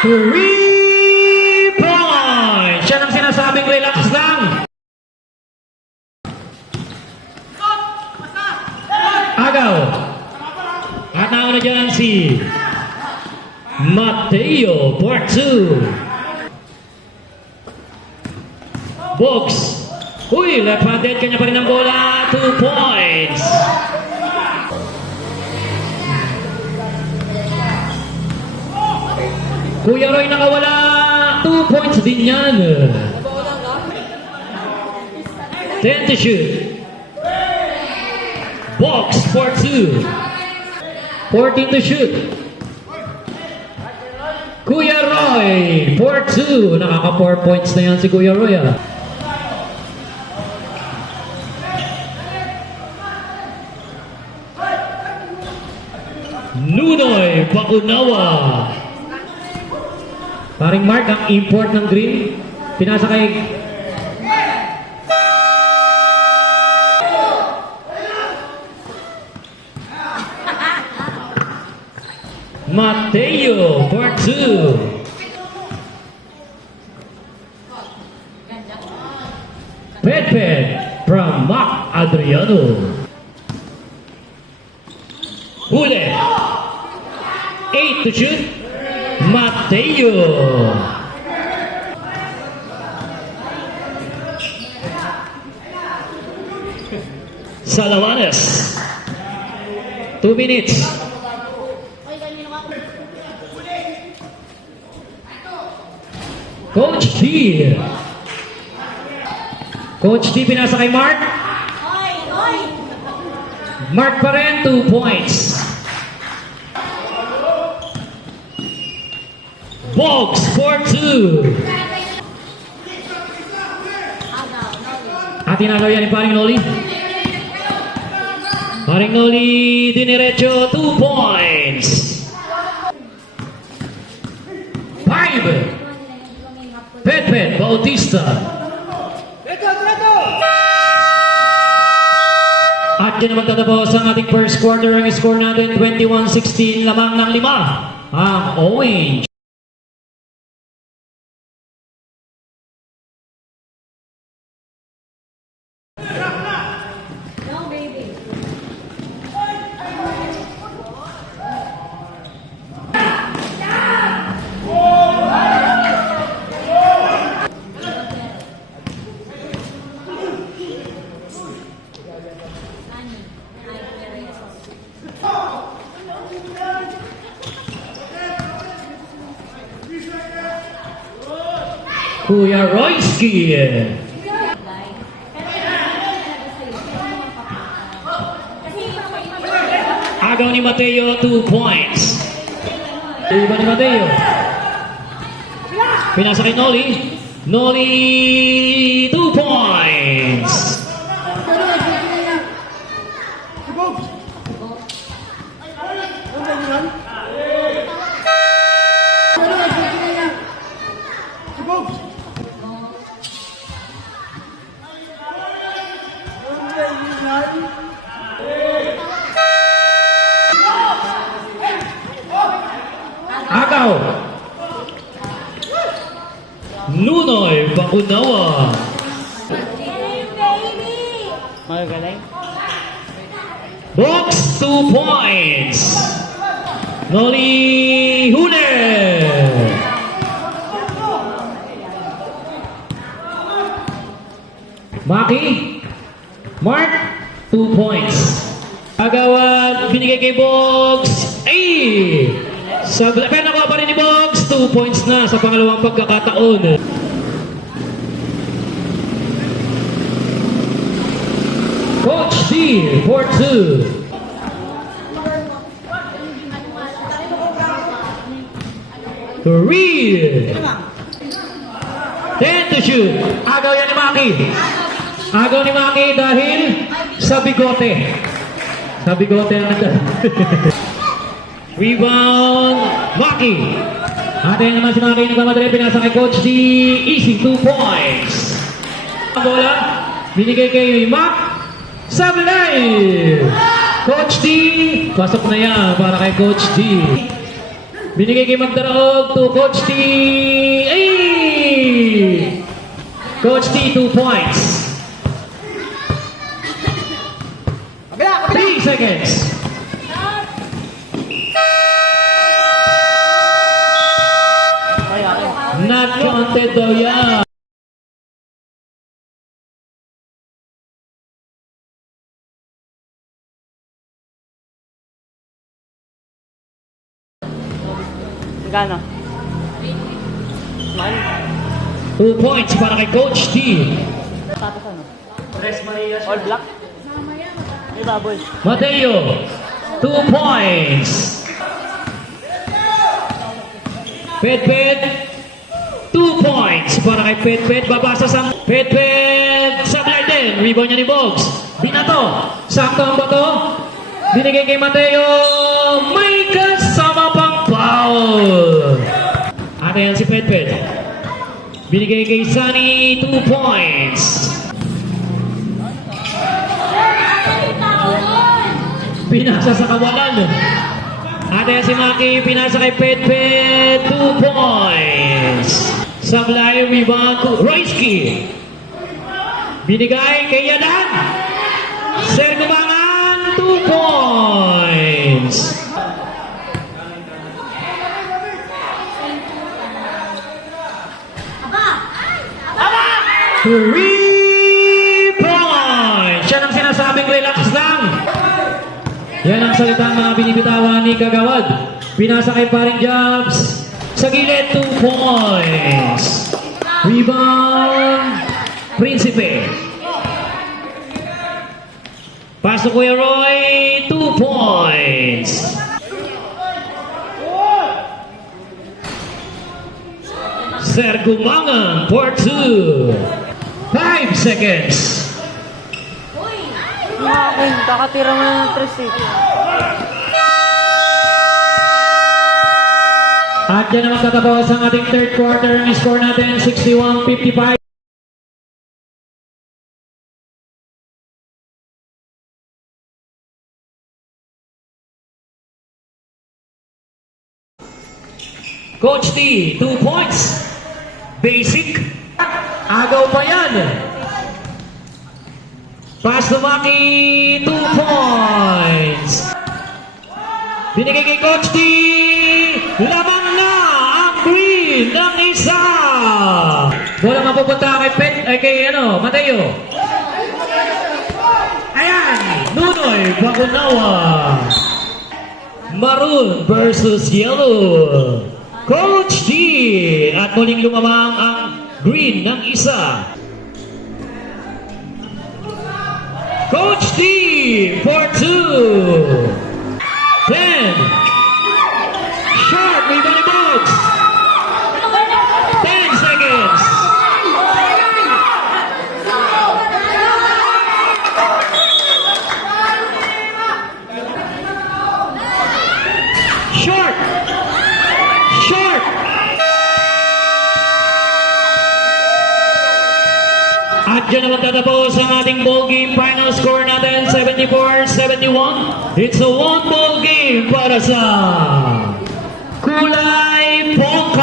3 points! Siya ang sinasabing relax lang. Agaw. At nauna dyan si Mateo for 2. Box. Uy, left-handed, kanya pa rin ang bola. 2 points. Kuya Roy nakawala. 2 points din yan. 10 to shoot. Box for 2. 14 to shoot. Kuya Roy for 2. Nakaka 4 points na yan si Kuya Roy. Nunoy Bakunawa. Paring Mark, ang import ng green. Pinasa kay Mateo for 2. Pet from Mac Adriano. Huli. 8 to shoot. Mateo. Salawanes. 2 minutes. Coach D. Coach D pinasa kay Mark. Mark pa rin, 2 points. Box for 2. At tinagaw yan ni Paring Noli. Paring Noli, diniretso, 2 points. 5. Pet Bautista. At yan naman tatapos ang ating first quarter. Ang score natin 21-16, lamang ng 5 ang Orange. Kuya Royski. Agaw ni Mateo, 2 points. Iba ni Mateo. Pinasa kay Noli. Noli, 2 points. Agaw. Nunoy Bakunawa. Box, 2 points. Noli Hune. Maki. Mark, 2 points. Agawan, binigay kay Box. Pero nakuha pa rin ni Box. 2 points na sa pangalawang pagkakataon. Coach D for 2. Three. 10 to shoot. Agaw yan ni Maki. Agaw ni Maki dahil sa bigote. Sa bigote ang nagdala. Rebound, Maki. Atin naman si Maki nagmamadali, pinasa kay Coach D. Easy, 2 points. Ang bola, binigay kay Mac. Sablay. Coach D, pasok na yan para kay Coach D. Binigay kay Magdaraog to Coach T. Ay! Coach T, 2 points. 3 seconds. Not counted daw yan. Gano? 2 points para kay Coach T. Tapos ano? All black? May baboy. Mateo, 2 points. Petpet, 2 points para kay Petpet. Babasa sa Petpet. Sablay din. Rebound niya ni Bogs. Binato. Sakto ang bato. Binigay kay Mateo. May kasama pang foul. Ano yan si Petpet? Binigay kay Sunny. 2 points. Pinasa sa kawalan. Ate si Maki, pinasa kay Petpet, 2 points. Sablay, rebound to Royski. Binigay kay Yadan. Sergumangan, 2 points. Three points. Siya ang sinasabing relax lang. Yan ang salita mga binibitawan ni Kagawad. Pinasa kay Paring Jobs. Sa gilid, 2 points. Rebound, Prinsipe. Pasok Kuya Roy, 2 points. Sergumangan for 2. 5 seconds. Akin, kakatira mo ng 3 eh. At yan naman tatapos ang ating third quarter. Ang score natin, 61-55. Coach T, 2 points. Basic. Agaw pa yan. Pass to Maki, 2 points. Binigay kay Coach T. Lamang na ang green ng isa. Bola mapupunta kay Mateo. Ayan, Nunoy Bakunawa. Maroon versus yellow. Coach T. At muling lumamang ang green ng isa. Coach T for 2. 10. Short, rebound ni Bogs. 10 seconds. Short. Short. At dyan naman tatapos ang ating ball game. Final score natin, 74-71. It's a 1-ball game para sa Kulay Pongka.